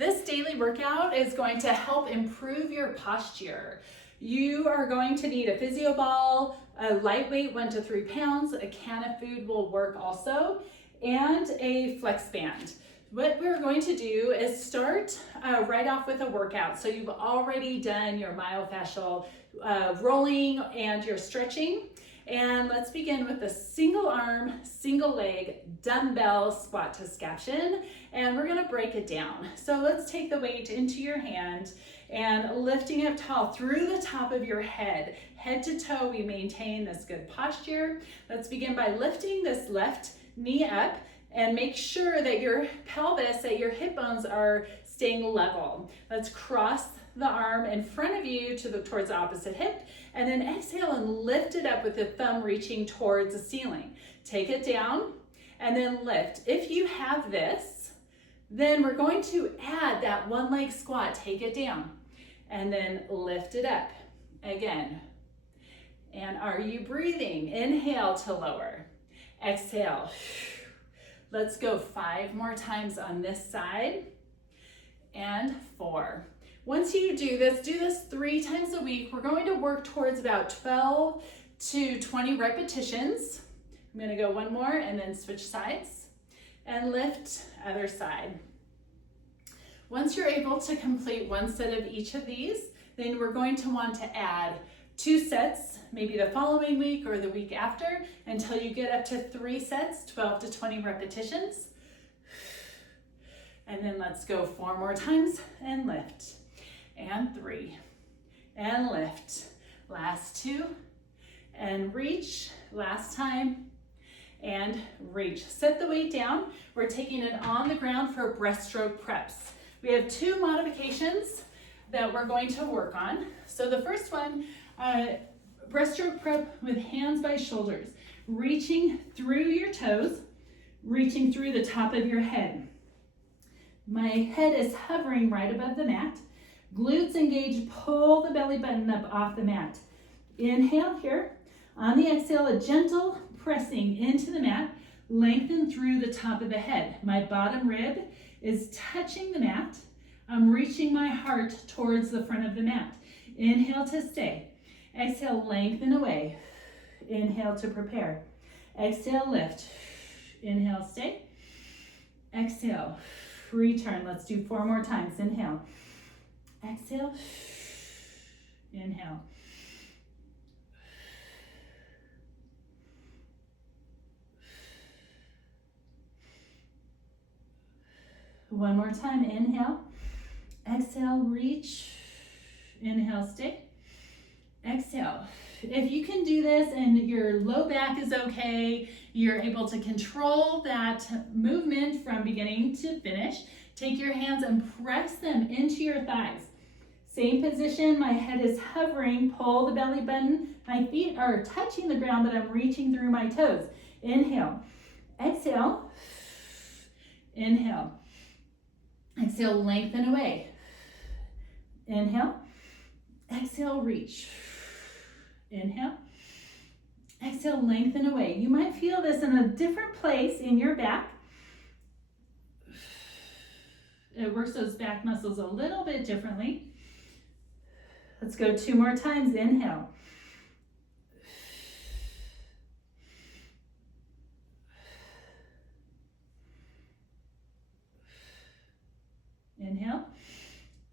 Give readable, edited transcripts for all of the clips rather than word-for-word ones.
This daily workout is going to help improve your posture. You are going to need a physio ball, a lightweight 1 to 3 pounds, a can of food will work also, and a flex band. What we're going to do is start right off with a workout. So you've already done your myofascial rolling and your stretching. And let's begin with a single arm, single leg, dumbbell squat to scaption. And we're gonna break it down. So let's take the weight into your hand and lifting it tall through the top of your head. Head to toe, we maintain this good posture. Let's begin by lifting this left knee up and make sure that your pelvis, that your hip bones are staying level. Let's cross the arm in front of you towards the opposite hip, and then exhale and lift it up with the thumb reaching towards the ceiling. Take it down and then lift. If you have this, then we're going to add that one leg squat. Take it down and then lift it up again. And are you breathing? Inhale to lower, exhale. Let's go 5 more times on this side, and 4. Once you do this 3 times a week. We're going to work towards about 12 to 20 repetitions. I'm gonna go 1 more and then switch sides and lift other side. Once you're able to complete 1 set of each of these, then we're going to want to add 2 sets, maybe the following week or the week after, until you get up to 3 sets, 12 to 20 repetitions. And then let's go 4 more times and lift. And 3, and lift. Last 2, and reach. Last time, and reach. Set the weight down. We're taking it on the ground for breaststroke preps. We have 2 modifications that we're going to work on. So the first one, breaststroke prep with hands by shoulders, reaching through your toes, reaching through the top of your head. My head is hovering right above the mat. Glutes engaged, pull the belly button up off the mat. Inhale here. On the exhale, a gentle pressing into the mat, lengthen through the top of the head. My bottom rib is touching the mat. I'm reaching my heart towards the front of the mat. Inhale to stay. Exhale, lengthen away. Inhale to prepare. Exhale, lift. Inhale, stay. Exhale, return. Let's do 4 more times. Inhale. Exhale. Inhale. One more time. Inhale. Exhale, reach. Inhale, stay. Exhale. If you can do this and your low back is okay, you're able to control that movement from beginning to finish, take your hands and press them into your thighs. Same position, my head is hovering, pull the belly button, my feet are touching the ground, but I'm reaching through my toes. Inhale, exhale, inhale, exhale, lengthen away. Inhale, exhale, reach. Inhale, exhale, lengthen away. You might feel this in a different place in your back. It works those back muscles a little bit differently. Let's go 2 more times. Inhale. Inhale.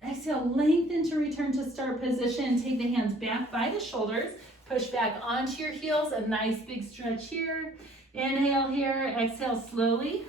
Exhale, lengthen to return to start position. Take the hands back by the shoulders. Push back onto your heels. A nice big stretch here. Inhale here. Exhale slowly.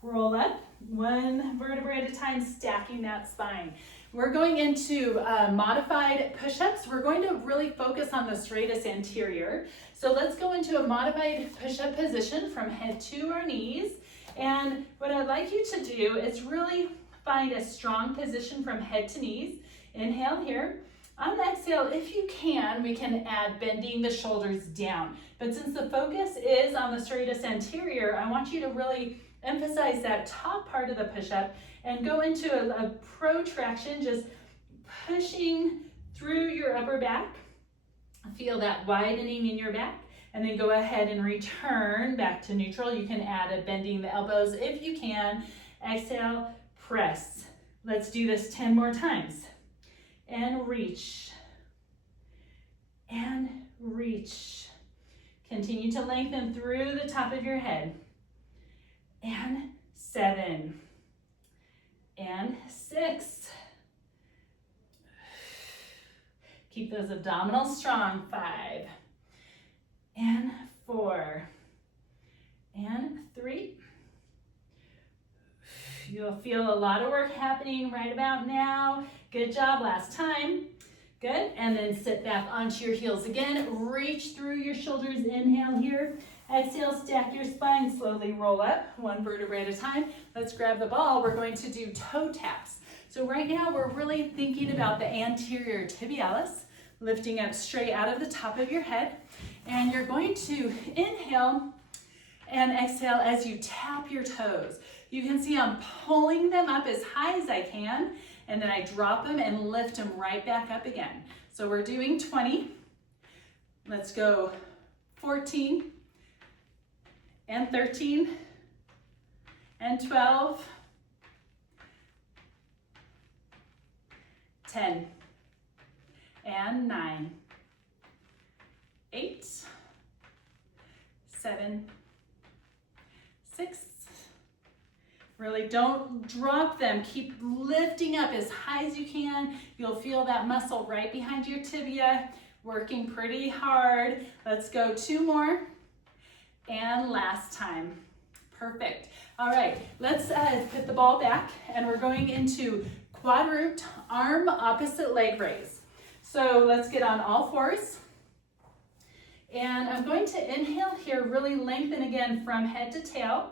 Roll up. 1 vertebra at a time, stacking that spine. We're going into modified push-ups. We're going to really focus on the serratus anterior. So let's go into a modified push-up position from head to our knees. And what I'd like you to do is really find a strong position from head to knees. Inhale here. On the exhale, if you can, we can add bending the shoulders down. But since the focus is on the serratus anterior, I want you to really emphasize that top part of the push-up and go into a protraction, just pushing through your upper back. Feel that widening in your back, and then go ahead and return back to neutral. You can add a bending the elbows if you can. Exhale, press. Let's do this 10 more times. And reach. And reach. Continue to lengthen through the top of your head. And 7. And 6. Keep those abdominals strong. 5. And 4. And 3. You'll feel a lot of work happening right about now. Good job last time. Good, and then sit back onto your heels again. Reach through your shoulders, inhale here. Exhale, stack your spine, slowly roll up, one vertebrae at a time. Let's grab the ball. We're going to do toe taps. So right now we're really thinking about the anterior tibialis, lifting up straight out of the top of your head. And you're going to inhale and exhale as you tap your toes. You can see I'm pulling them up as high as I can, and then I drop them and lift them right back up again. So we're doing 20. Let's go 14 and 13 and 12, 10 and 9, 8, 7, 6. Really don't drop them. Keep lifting up as high as you can. You'll feel that muscle right behind your tibia, working pretty hard. Let's go 2 more. And last time. Perfect. All right, let's put the ball back, and we're going into quad root arm opposite leg raise. So let's get on all fours. And I'm going to inhale here, really lengthen again from head to tail.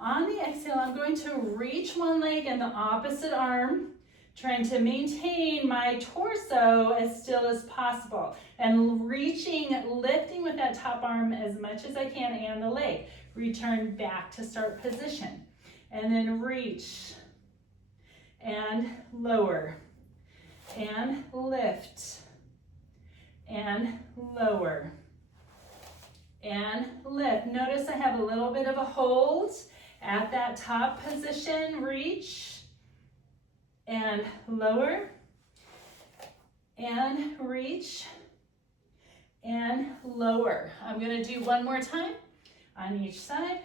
On the exhale, I'm going to reach one leg and the opposite arm, trying to maintain my torso as still as possible. And reaching, lifting with that top arm as much as I can and the leg. Return back to start position. And then reach and lower and lift and lower and lift. Notice I have a little bit of a hold at that top position. Reach and lower and reach and lower. I'm going to do one more time on each side,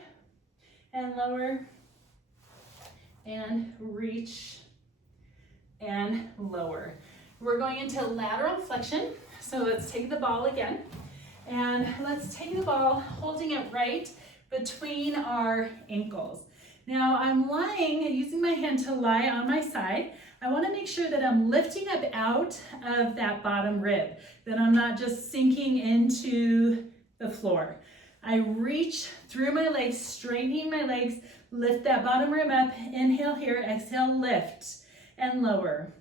and lower and reach and lower. We're going into lateral flexion. So let's take the ball again, and let's take the ball holding it right between our ankles. Now I'm lying, using my hand to lie on my side. I want to make sure that I'm lifting up out of that bottom rib, that I'm not just sinking into the floor. I reach through my legs, straightening my legs, lift that bottom rib up, inhale here, exhale, lift and lower,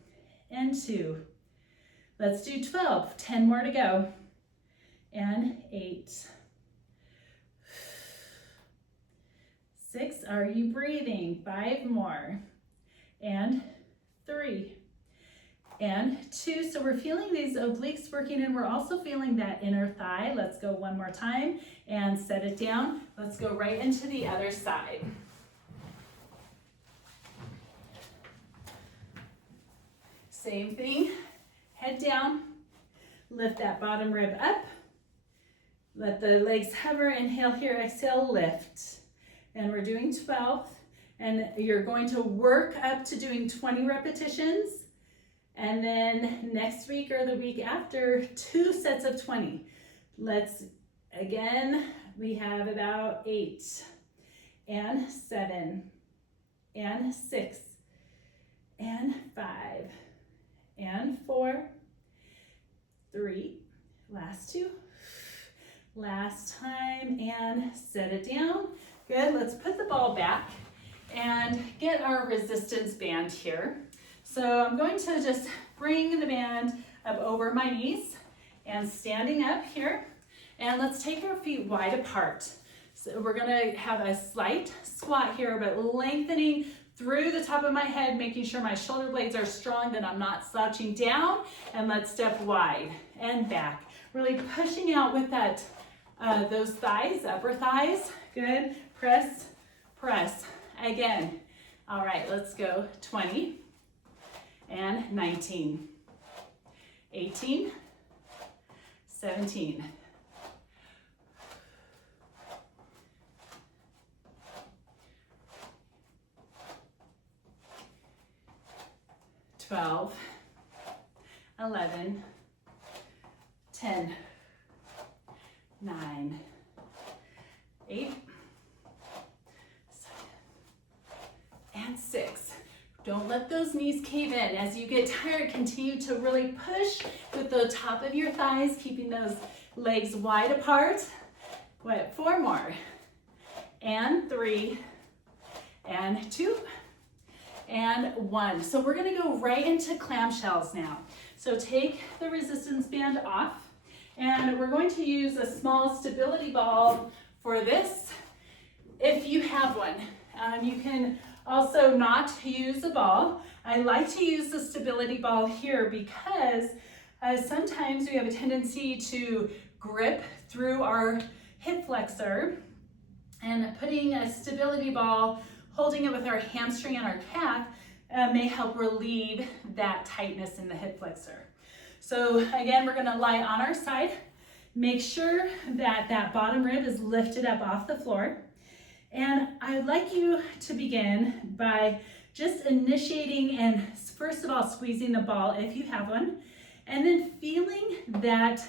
and 2. Let's do 12, 10 more to go, and 8. 6, are you breathing? 5 more, and 3, and 2. So we're feeling these obliques working, and we're also feeling that inner thigh. Let's go one more time and set it down. Let's go right into the other side. Same thing, head down, lift that bottom rib up, let the legs hover, inhale here, exhale, lift. And we're doing 12, and you're going to work up to doing 20 repetitions, and then next week or the week after, 2 sets of 20. Let's, again, we have about 8, and 7, and 6, and 5, and 4, 3, last 2, last time, and set it down. Good, let's put the ball back and get our resistance band here. So I'm going to just bring the band up over my knees and standing up here. And let's take our feet wide apart. So we're gonna have a slight squat here, but lengthening through the top of my head, making sure my shoulder blades are strong, that I'm not slouching down. And let's step wide and back. Really pushing out with that, those thighs, upper thighs. Good. Press, press. Again. All right, let's go 20, and 19, 18, 17, 12, 11, 10, 9, 8, 7, and 6. Don't let those knees cave in. As you get tired, continue to really push with the top of your thighs, keeping those legs wide apart. What? 4 more. And 3, and 2, and 1. So we're gonna go right into clamshells now. So take the resistance band off, and we're going to use a small stability ball for this, if you have one. You can also not use a ball. I like to use the stability ball here because sometimes we have a tendency to grip through our hip flexor, and putting a stability ball, holding it with our hamstring and our calf may help relieve that tightness in the hip flexor. So again, we're gonna lie on our side. Make sure that that bottom rib is lifted up off the floor. And I'd like you to begin by just initiating and first of all, squeezing the ball if you have one, and then feeling that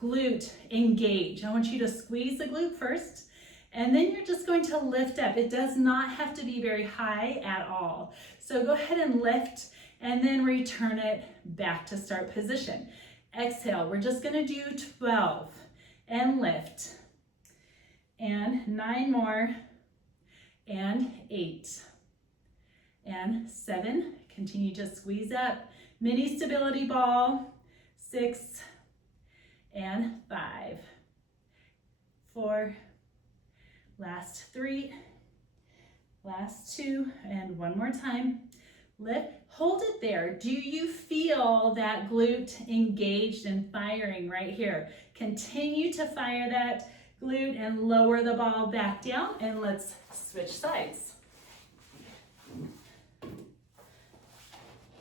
glute engage. I want you to squeeze the glute first, and then you're just going to lift up. It does not have to be very high at all. So go ahead and lift and then return it back to start position. Exhale, we're just gonna do 12 and lift, and 9 more, and 8, and 7. Continue to squeeze up. Mini stability ball, 6, and 5, 4, last 3, last 2, and 1 more time. Lift, hold it there. Do you feel that glute engaged and firing right here? Continue to fire that glute and lower the ball back down, and let's switch sides.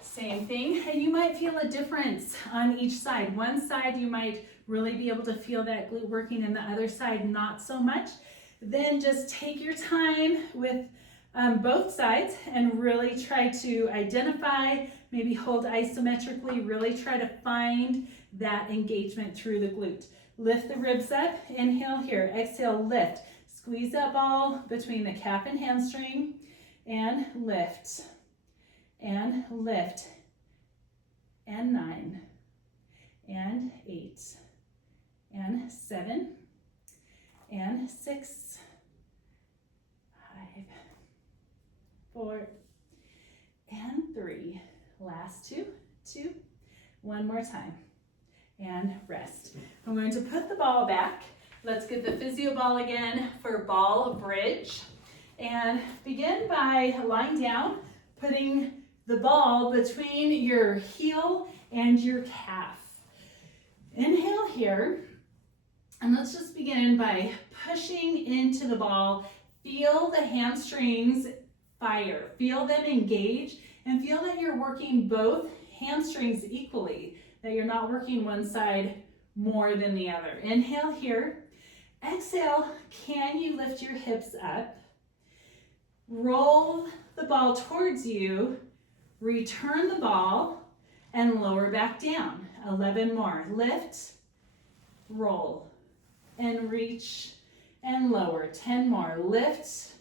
Same thing, and you might feel a difference on each side. One side you might really be able to feel that glute working, and the other side not so much. Then just take your time with both sides and really try to identify, maybe hold isometrically, really try to find that engagement through the glute. Lift the ribs up, inhale here, exhale, lift. Squeeze that ball between the calf and hamstring, and lift, and lift, and 9, and 8, and 7, and 6, 5, 4, and 3. Last 2, 2, 1 more time, and rest. I'm going to put the ball back. Let's get the physio ball again for ball bridge, and begin by lying down, putting the ball between your heel and your calf. Inhale here, and let's just begin by pushing into the ball. Feel the hamstrings fire, feel them engage, and feel that you're working both hamstrings equally, that you're not working one side more than the other. Inhale here. Exhale, can you lift your hips up? Roll the ball towards you, return the ball, and lower back down. 11 more. Lift, roll, and reach, and lower. 10 more. Lift,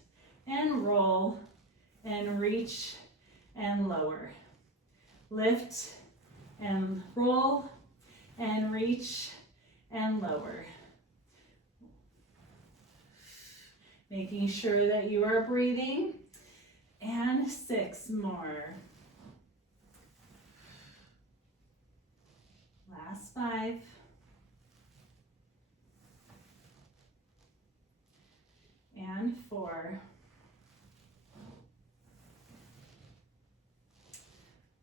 and roll, and reach, and lower. Lift, and roll, and reach, and lower. Making sure that you are breathing. And 6 more. Last 5. And 4.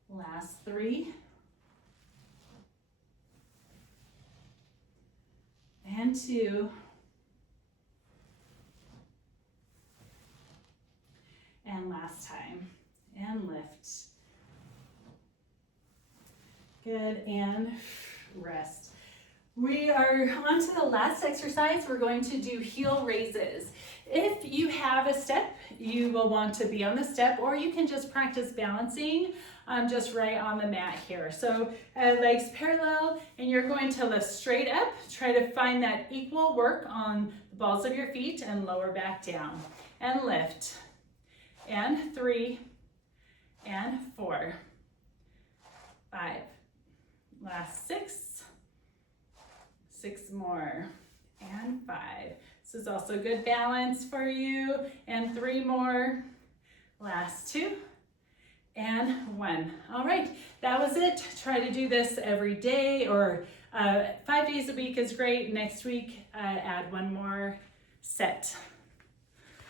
Last 3. And 2. And last time. And lift. Good, and rest. We are on to the last exercise. We're going to do heel raises. If you have a step, you will want to be on the step, or you can just practice balancing just right on the mat here. So legs parallel, and you're going to lift straight up. Try to find that equal work on the balls of your feet and lower back down. And lift. And 3, and 4, 5. Last 6. 6 more. And 5. This is also good balance for you. And 3 more. Last 2. And 1. All right, that was it. Try to do this every day, or 5 days a week is great. Next week, add 1 more set.